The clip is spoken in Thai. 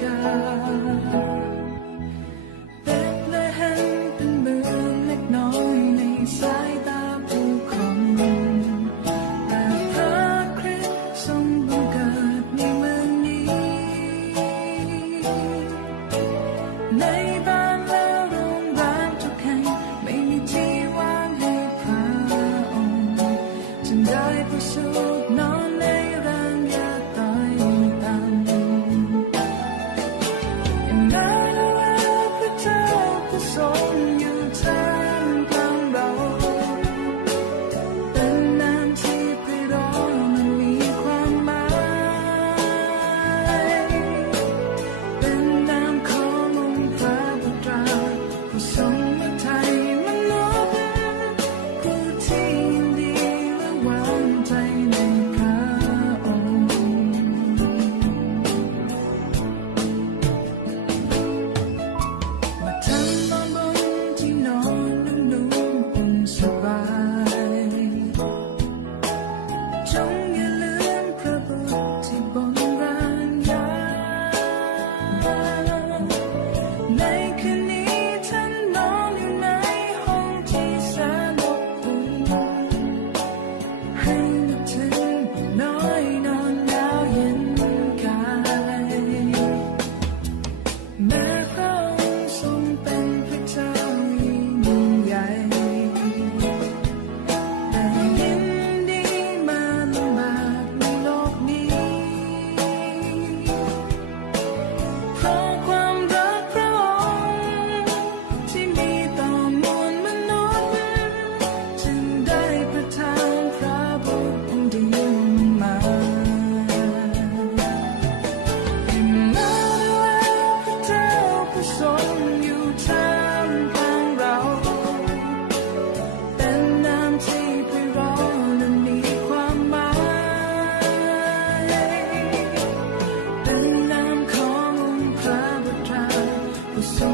กาเบธเลเฮมเป็นเมืองเล็กน้อยในสายตาผู้คนแต่พระคริสต์ทรงบังเกิดในเมืองนี้ในบ้านและโรงแรมทุกแห่งไม่มีที่ว่างให้พระองค์จึงได้ประสูตินอนในรางยาตายต่ำนาเวลพระเจ้าผู้ทรงอยู่ท่ามกลางเราเป็นน้ำที่ไพเราะมันมีความหมายเป็นน้ำขององค์พระบุตรผู้ทรงมาไถ่มนุษย์ผู้ที่ยินดีและวางใจในพระองค์มาทำนอนบนที่นอนนุ่มๆอุ่นสบายจงอย่าลืมพระบุตรที่บนรางยาในคืนนี้ท่านนอนอยู่ในห้องที่แสนอบอุ่นให้นึกถึงน้อยนอนหนาวเย็นกายแม้พระองค์ทรงเป็นพระเจ้ายิ่งใหญ่แต่ยินดีมาลำบากในโลกนี้เพราะความรักพระองค์ที่มีต่อมวลมนุษย์จึงได้ประทานพระบุตรองค์เดียวมาอิมมานูเอลพระเจ้าผู้ทรงอยู่ท่ามกลางเราเป็นน้ำที่ไพเราะและมีความหมายเป็นน้ำขององค์พระบุตรผู้ทรง